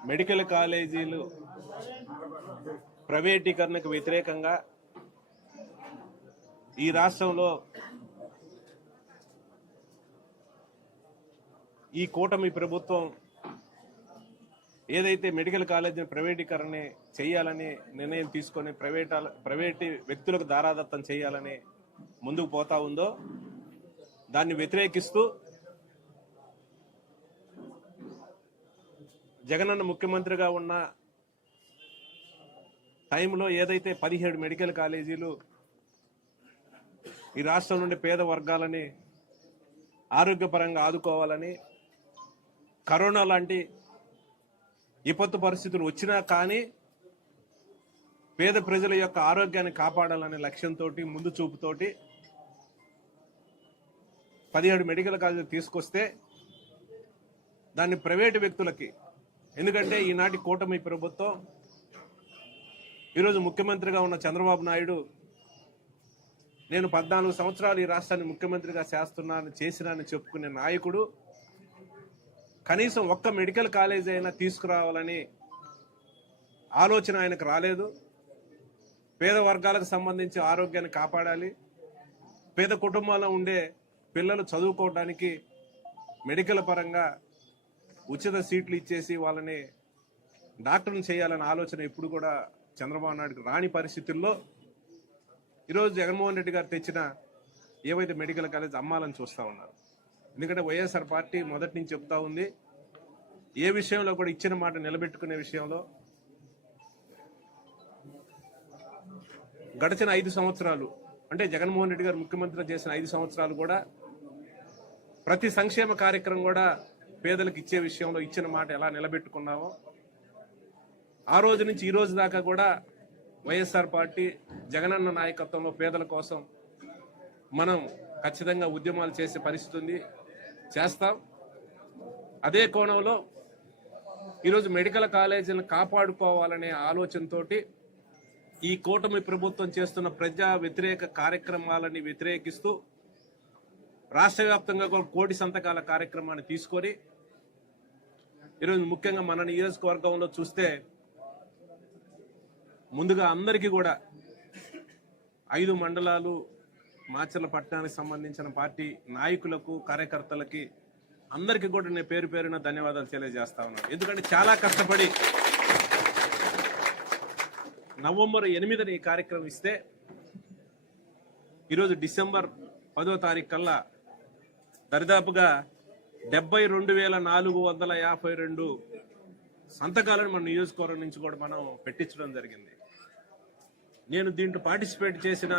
Medical కాలేజీలు ప్రైవేటీకరణకు వ్యతిరేకంగా ఈ రాష్ట్రంలో ఈ కూటమి ప్రభుత్వం ఏదైతే మెడికల్ కాలేజీని ప్రైవేటీకరణ చేయాలని నిర్ణయం తీసుకొని ప్రైవేట్ ప్రైవేట్ వ్యక్తులకు దారాదత్తం చేయాలని ముందుకు పోతా ఉందో దాన్ని వ్యతిరేకిస్తూ జగనన్న ముఖ్యమంత్రిగా ఉన్న టైంలో ఏదైతే పదిహేడు మెడికల్ కాలేజీలు ఈ రాష్ట్రం నుండి పేద వర్గాలని ఆరోగ్యపరంగా ఆదుకోవాలని కరోనా లాంటి విపత్తు పరిస్థితులు వచ్చినా కానీ పేద ప్రజల యొక్క ఆరోగ్యాన్ని కాపాడాలనే లక్ష్యంతో ముందు చూపుతోటి పదిహేడు మెడికల్ కాలేజీలు తీసుకొస్తే దాన్ని ప్రైవేటు వ్యక్తులకి ఎందుకంటే ఈనాటి కూటమి ప్రభుత్వం ఈరోజు ముఖ్యమంత్రిగా ఉన్న చంద్రబాబు నాయుడు నేను పద్నాలుగు సంవత్సరాలు ఈ రాష్ట్రాన్ని ముఖ్యమంత్రిగా చేస్తున్నాను చేసినానని చెప్పుకునే నాయకుడు కనీసం ఒక్క మెడికల్ కాలేజ్ అయినా తీసుకురావాలని ఆలోచన ఆయనకు రాలేదు. పేద వర్గాలకు సంబంధించి ఆరోగ్యాన్ని కాపాడాలి. పేద కుటుంబాల్లో ఉండే పిల్లలు చదువుకోవడానికి మెడికల్ పరంగా ఉచిత సీట్లు ఇచ్చేసి వాళ్ళని డాక్టర్ని చేయాలనే ఆలోచన ఇప్పుడు కూడా చంద్రబాబు నాయుడుకి రాని పరిస్థితుల్లో ఈరోజు జగన్మోహన్ రెడ్డి గారు తెచ్చిన ఏవైతే మెడికల్ కాలేజ్ అమ్మాలని చూస్తూ ఉన్నారు. ఎందుకంటే వైఎస్ఆర్ పార్టీ మొదటి నుంచి చెప్తా ఉంది ఏ విషయంలో కూడా ఇచ్చిన మాట నిలబెట్టుకునే విషయంలో గడిచిన ఐదు సంవత్సరాలు అంటే జగన్మోహన్ రెడ్డి గారు ముఖ్యమంత్రి చేసిన ఐదు సంవత్సరాలు కూడా ప్రతి సంక్షేమ కార్యక్రమం కూడా పేదలకు ఇచ్చే విషయంలో ఇచ్చిన మాట ఎలా నిలబెట్టుకున్నామో ఆ రోజు నుంచి ఈ రోజు దాకా కూడా వైఎస్ఆర్ పార్టీ జగనన్న నాయకత్వంలో పేదల కోసం మనం ఖచ్చితంగా ఉద్యమాలు చేసే పరిస్థితి ఉంది. చేస్తాం. అదే కోణంలో ఈరోజు మెడికల్ కాలేజీలను కాపాడుకోవాలనే ఆలోచనతోటి ఈ కూటమి ప్రభుత్వం చేస్తున్న ప్రజా వ్యతిరేక కార్యక్రమాలని వ్యతిరేకిస్తూ రాష్ట్ర వ్యాప్తంగా కూడా కోటి సంతకాల కార్యక్రమాన్ని తీసుకొని ఈరోజు ముఖ్యంగా మన నియోజకవర్గంలో చూస్తే ముందుగా అందరికీ కూడా ఐదు మండలాలు మాచర్ల పట్టణానికి సంబంధించిన పార్టీ నాయకులకు కార్యకర్తలకి అందరికీ కూడా నేను పేరు పేరున ధన్యవాదాలు తెలియజేస్తా ఉన్నాను. ఎందుకంటే చాలా కష్టపడి నవంబర్ ఎనిమిదిని ఈ కార్యక్రమం ఇస్తే ఈరోజు డిసెంబర్ పదో తారీఖు కల్లా దరిదాపుగా డెబ్బై రెండు వేల నాలుగు వందల యాభై రెండు సంతకాలను మన నియోజకవర్గం నుంచి కూడా మనం పెట్టించడం జరిగింది. నేను దీంట్లో పార్టిసిపేట్ చేసిన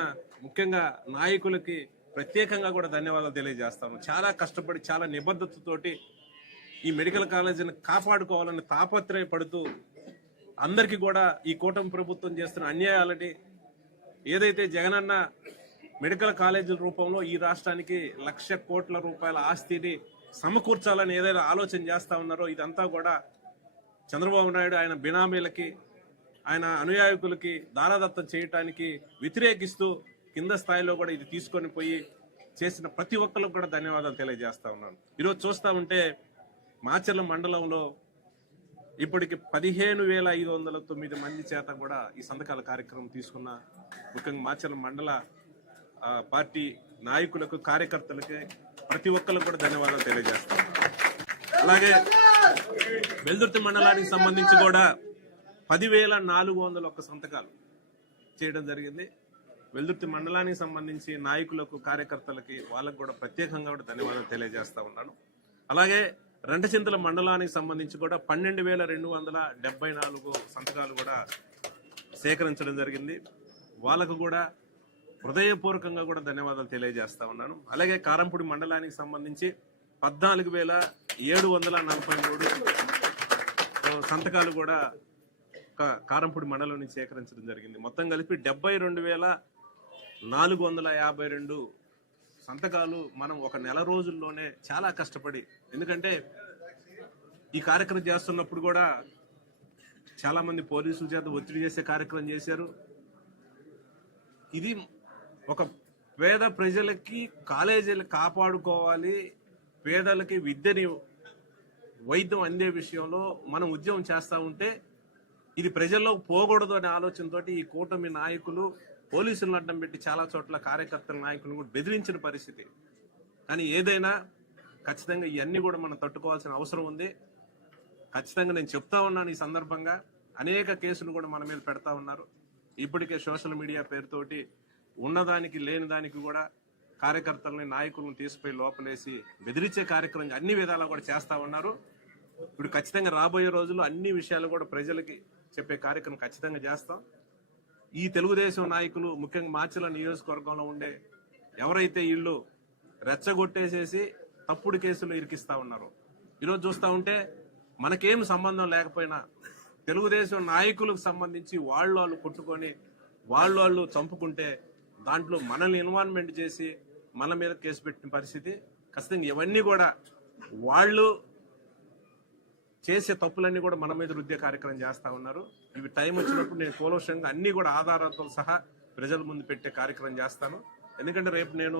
ముఖ్యంగా నాయకులకి ప్రత్యేకంగా కూడా ధన్యవాదాలు తెలియజేస్తాను. చాలా కష్టపడి చాలా నిబద్ధతతోటి ఈ మెడికల్ కాలేజీని కాపాడుకోవాలని తాపత్రయపడుతూ అందరికీ కూడా ఈ కూటమి ప్రభుత్వం చేస్తున్న అన్యాయాలని ఏదైతే జగనన్న మెడికల్ కాలేజీల రూపంలో ఈ రాష్ట్రానికి లక్ష కోట్ల రూపాయల ఆస్తిని సమకూర్చాలని ఏదైనా ఆలోచన చేస్తా ఉన్నారో ఇదంతా కూడా చంద్రబాబు నాయుడు ఆయన బినామీలకి ఆయన అనుయాయకులకి దారాదత్తం చేయటానికి వ్యతిరేకిస్తూ కింద స్థాయిలో కూడా ఇది తీసుకొని పోయి చేసిన ప్రతి ఒక్కరికి కూడా ధన్యవాదాలు తెలియజేస్తా ఉన్నాను. ఈరోజు చూస్తా ఉంటే మాచర్ల మండలంలో ఇప్పటికి పదిహేను వేల ఐదు వందల తొమ్మిది మంది చేత కూడా ఈ సంతకాల కార్యక్రమం తీసుకున్న ముఖ్యంగా మాచర్ల మండల పార్టీ నాయకులకు కార్యకర్తలకి ప్రతి ఒక్కరికి కూడా ధన్యవాదాలు తెలియజేస్తాం. అలాగే వెల్దుర్తి మండలానికి సంబంధించి కూడా పదివేల నాలుగు వందల ఒక్క సంతకాలు చేయడం జరిగింది. వెల్దుర్తి మండలానికి సంబంధించి నాయకులకు కార్యకర్తలకి వాళ్ళకు కూడా ప్రత్యేకంగా కూడా ధన్యవాదాలు తెలియజేస్తా ఉన్నాను. అలాగే రెండచింతల మండలానికి సంబంధించి కూడా పన్నెండు వేల రెండు వందల డెబ్బై నాలుగు సంతకాలు కూడా సేకరించడం జరిగింది. వాళ్ళకు కూడా హృదయపూర్వకంగా కూడా ధన్యవాదాలు తెలియజేస్తా ఉన్నాను. అలాగే కారంపూడి మండలానికి సంబంధించి పద్నాలుగు వేల ఏడు వందల నలభై మూడు సంతకాలు కూడా కారంపూడి మండలం నుంచి సేకరించడం జరిగింది. మొత్తం కలిపి డెబ్బై రెండు వేల నాలుగు వందల యాభై రెండు సంతకాలు మనం ఒక నెల రోజుల్లోనే చాలా కష్టపడి ఎందుకంటే ఈ కార్యక్రమం చేస్తున్నప్పుడు కూడా చాలా మంది పోలీసుల చేత ఒత్తిడి చేసే కార్యక్రమం చేశారు. ఇది ఒక పేద ప్రజలకి కాలేజీలు కాపాడుకోవాలి పేదలకి విద్యని వైద్యం అందే విషయంలో మనం ఉద్యమం చేస్తూ ఉంటే ఇది ప్రజల్లో పోకూడదు అనే ఆలోచనతో ఈ కూటమి నాయకులు పోలీసులను అడ్డం పెట్టి చాలా చోట్ల కార్యకర్తల నాయకులను కూడా బెదిరించిన పరిస్థితి. కానీ ఏదైనా ఖచ్చితంగా ఇవన్నీ కూడా మనం తట్టుకోవాల్సిన అవసరం ఉంది. ఖచ్చితంగా నేను చెప్తా ఉన్నాను ఈ సందర్భంగా. అనేక కేసులు కూడా మన మీద పెడతా ఉన్నారు. ఇప్పటికే సోషల్ మీడియా పేరుతోటి ఉన్నదానికి లేని దానికి కూడా కార్యకర్తలని నాయకులను తీసుకుపోయి లోపలేసి బెదిరించే కార్యక్రమం అన్ని విధాలా కూడా చేస్తా ఉన్నారు. ఇప్పుడు ఖచ్చితంగా రాబోయే రోజుల్లో అన్ని విషయాలు కూడా ప్రజలకి చెప్పే కార్యక్రమం ఖచ్చితంగా చేస్తాం. ఈ తెలుగుదేశం నాయకులు ముఖ్యంగా మార్చిల నియోజకవర్గంలో ఉండే ఎవరైతే ఇల్లు రెచ్చగొట్టేసేసి తప్పుడు కేసులు ఇరికిస్తా ఉన్నారు ఈరోజు చూస్తా ఉంటే మనకేం సంబంధం లేకపోయినా తెలుగుదేశం నాయకులకు సంబంధించి వాళ్ళు వాళ్ళు కొట్టుకొని వాళ్ళు వాళ్ళు చంపుకుంటే దాంట్లో మనల్ని ఇన్వాల్వ్మెంట్ చేసి మన మీద కేసు పెట్టిన పరిస్థితి ఖచ్చితంగా ఇవన్నీ కూడా వాళ్ళు చేసే తప్పులన్నీ కూడా మన మీద రుద్దే కార్యక్రమం చేస్తూ ఉన్నారు. ఇవి టైం వచ్చినప్పుడు నేను కూలవశంగా అన్నీ కూడా ఆధారాలతో సహా ప్రజల ముందు పెట్టే కార్యక్రమం చేస్తాను. ఎందుకంటే రేపు నేను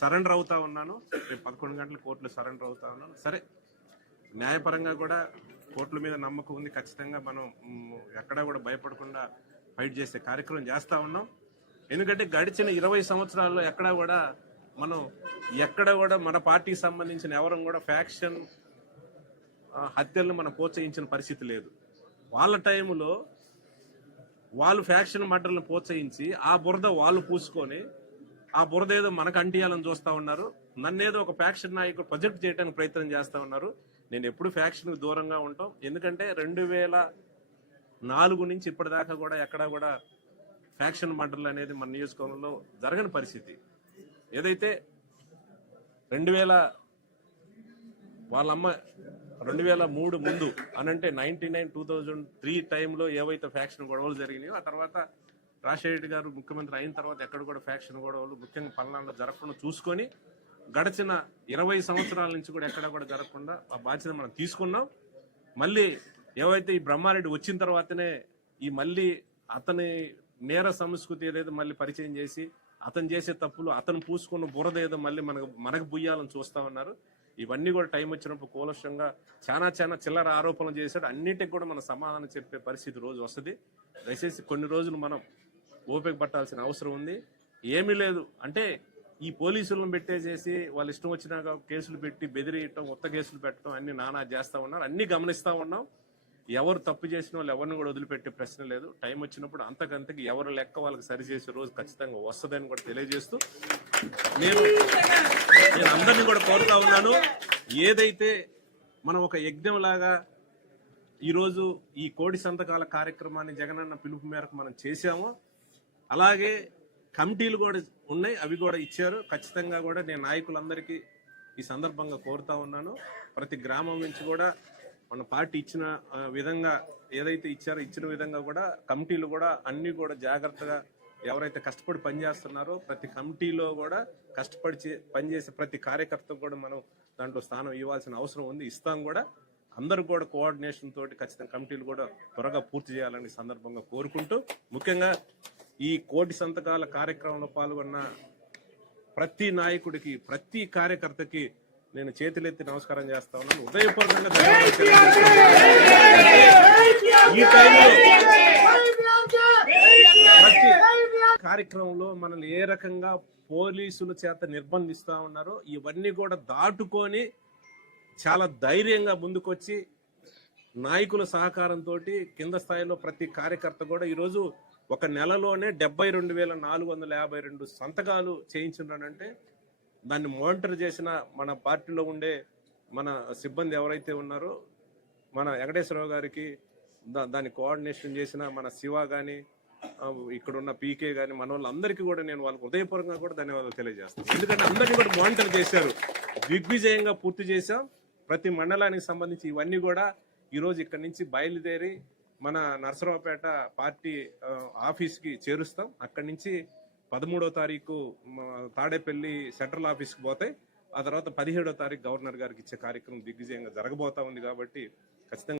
సరెండర్ అవుతా ఉన్నాను. రేపు పదకొండు గంటల కోర్టులో సరెండర్ అవుతా ఉన్నాను. సరే న్యాయపరంగా కూడా కోర్టుల మీద నమ్మకం ఉంది. ఖచ్చితంగా మనం ఎక్కడా కూడా భయపడకుండా ఫైట్ చేసే కార్యక్రమం చేస్తూ ఉన్నాం. ఎందుకంటే గడిచిన ఇరవై సంవత్సరాల్లో ఎక్కడా కూడా మనం ఎక్కడ కూడా మన పార్టీకి సంబంధించిన ఎవరం కూడా ఫ్యాక్షన్ హత్యలను మనం ప్రోత్సహించిన పరిస్థితి లేదు. వాళ్ళ టైంలో వాళ్ళు ఫ్యాక్షన్ మర్డర్లను ప్రోత్సహించి ఆ బురద వాళ్ళు పూసుకొని ఆ బురద ఏదో మనకు అంటియాలని చూస్తూ ఉన్నారు. నన్నేదో ఒక ఫ్యాక్షన్ నాయకుడు ప్రొజెక్ట్ చేయడానికి ప్రయత్నం చేస్తూ ఉన్నారు. నేను ఎప్పుడు ఫ్యాక్షన్కి దూరంగా ఉంటాం. ఎందుకంటే రెండు వేల నాలుగు నుంచి ఇప్పటిదాకా కూడా ఎక్కడా కూడా ఫ్యాక్షన్ మర్డర్లు అనేది మన నియోజకవర్గంలో జరగని పరిస్థితి. ఏదైతే రెండు వేల వాళ్ళమ్మ రెండు వేల మూడు ముందు అనంటే ninety nine two thousand three టైంలో ఏవైతే ఫ్యాక్షన్ గొడవలు జరిగినాయో ఆ తర్వాత రాజశేఖర గారు ముఖ్యమంత్రి అయిన తర్వాత ఎక్కడ కూడా ఫ్యాక్షన్ గొడవలు ముఖ్యంగా పల్నాడులో జరగకుండా చూసుకొని గడిచిన ఇరవై సంవత్సరాల నుంచి కూడా ఎక్కడ కూడా జరగకుండా ఆ బాధ్యత మనం తీసుకున్నాం. మళ్ళీ ఏవైతే ఈ బ్రహ్మారెడ్డి వచ్చిన తర్వాతనే ఈ మళ్ళీ అతని నేర సంస్కృతి ఏదైతే మళ్ళీ పరిచయం చేసి అతను చేసే తప్పులు అతను పూసుకున్న బురద ఏదో మళ్ళీ మనకు మనకు బుయ్యాలని చూస్తా ఉన్నారు. ఇవన్నీ కూడా టైం వచ్చినప్పుడు కూలస్యంగా చాలా చాలా చిల్లర ఆరోపణలు చేశాడు. అన్నిటికి కూడా మనం సమాధానం చెప్పే పరిస్థితి రోజు వస్తుంది. దయచేసి కొన్ని రోజులు మనం ఓపిక పట్టాల్సిన అవసరం ఉంది. ఏమీ లేదు. అంటే ఈ పోలీసులను పెట్టేసేసి వాళ్ళు ఇష్టం వచ్చినాక కేసులు పెట్టి బెదిరియటం కొత్త కేసులు పెట్టడం అన్ని నానా చేస్తా ఉన్నారు. అన్ని గమనిస్తా ఉన్నాం. ఎవరు తప్పు చేసిన వాళ్ళు ఎవరిని కూడా వదిలిపెట్టే ప్రశ్న లేదు. టైం వచ్చినప్పుడు అంతకంతకి ఎవరు లెక్క వాళ్ళకి సరిచేసే రోజు ఖచ్చితంగా వస్తుందని కూడా తెలియజేస్తూ నేను నేను అందరినీ కూడా కోరుతా ఉన్నాను. ఏదైతే మనం ఒక యజ్ఞం లాగా ఈరోజు ఈ కోడి సంతకాల కార్యక్రమాన్ని జగనన్న పిలుపు మేరకు మనం చేశామో. అలాగే కమిటీలు కూడా ఉన్నాయి అవి కూడా ఇచ్చారు. ఖచ్చితంగా కూడా నేను నాయకులందరికీ ఈ సందర్భంగా కోరుతా ఉన్నాను. ప్రతి గ్రామం నుంచి కూడా మన పార్టీ ఇచ్చిన ఆ, విధంగా ఏదైతే ఇచ్చారో ఇచ్చిన విధంగా కూడా కమిటీలు కూడా అన్ని కూడా జాగ్రత్తగా ఎవరైతే కష్టపడి పనిచేస్తున్నారో ప్రతి కమిటీలో కూడా కష్టపడి చే- పనిచేసే ప్రతి కార్యకర్తకు కూడా మనం దాంట్లో స్థానం ఇవ్వాల్సిన అవసరం ఉంది. ఇస్తాం కూడా. అందరూ కూడా కోఆర్డినేషన్ తోటి ఖచ్చితంగా కమిటీలు కూడా త్వరగా పూర్తి చేయాలని సందర్భంగా కోరుకుంటూ ముఖ్యంగా ఈ కోటి సంతకాల కార్యక్రమంలో పాల్గొన్న ప్రతి నాయకుడికి ప్రతి కార్యకర్తకి నేను చేతులెత్తి నమస్కారం చేస్తా ఉన్నాను. ఉదయపూర్వకంగా ఈ టైంలో ప్రతి కార్యక్రమంలో మనల్ని ఏ రకంగా పోలీసుల చేత నిర్బంధిస్తా ఉన్నారో ఇవన్నీ కూడా దాటుకొని చాలా ధైర్యంగా ముందుకొచ్చి నాయకుల సహకారంతో కింద స్థాయిలో ప్రతి కార్యకర్త కూడా ఈరోజు ఒక నెలలోనే డెబ్బై రెండు వేల నాలుగు వందల యాభై రెండు సంతకాలు చేయించున్నాడంటే దాన్ని మానిటర్ చేసిన మన పార్టీలో ఉండే మన సిబ్బంది ఎవరైతే ఉన్నారో మన వెంకటేశ్వరరావు గారికి దా- దాన్ని కోఆర్డినేషన్ చేసిన మన శివ కానీ ఇక్కడ ఉన్న పీకే కానీ మన వాళ్ళందరికీ కూడా నేను వాళ్ళకి హృదయపూర్వకంగా కూడా ధన్యవాదాలు తెలియజేస్తాను. ఎందుకంటే అందరినీ కూడా మానిటర్ చేశారు. దిగ్విజయంగా పూర్తి చేశాం. ప్రతి మండలానికి సంబంధించి ఇవన్నీ కూడా ఈరోజు ఇక్కడ నుంచి బయలుదేరి మన నరసరావుపేట పార్టీ ఆఫీస్కి చేరుస్తాం. అక్కడి నుంచి పదమూడో తారీఖు తాడేపల్లి సెంట్రల్ ఆఫీస్కి పోతే ఆ తర్వాత పదిహేడో తారీఖు గవర్నర్ గారికి ఇచ్చే కార్యక్రమం దిగ్విజయంగా జరగబోతా ఉంది కాబట్టి ఖచ్చితంగా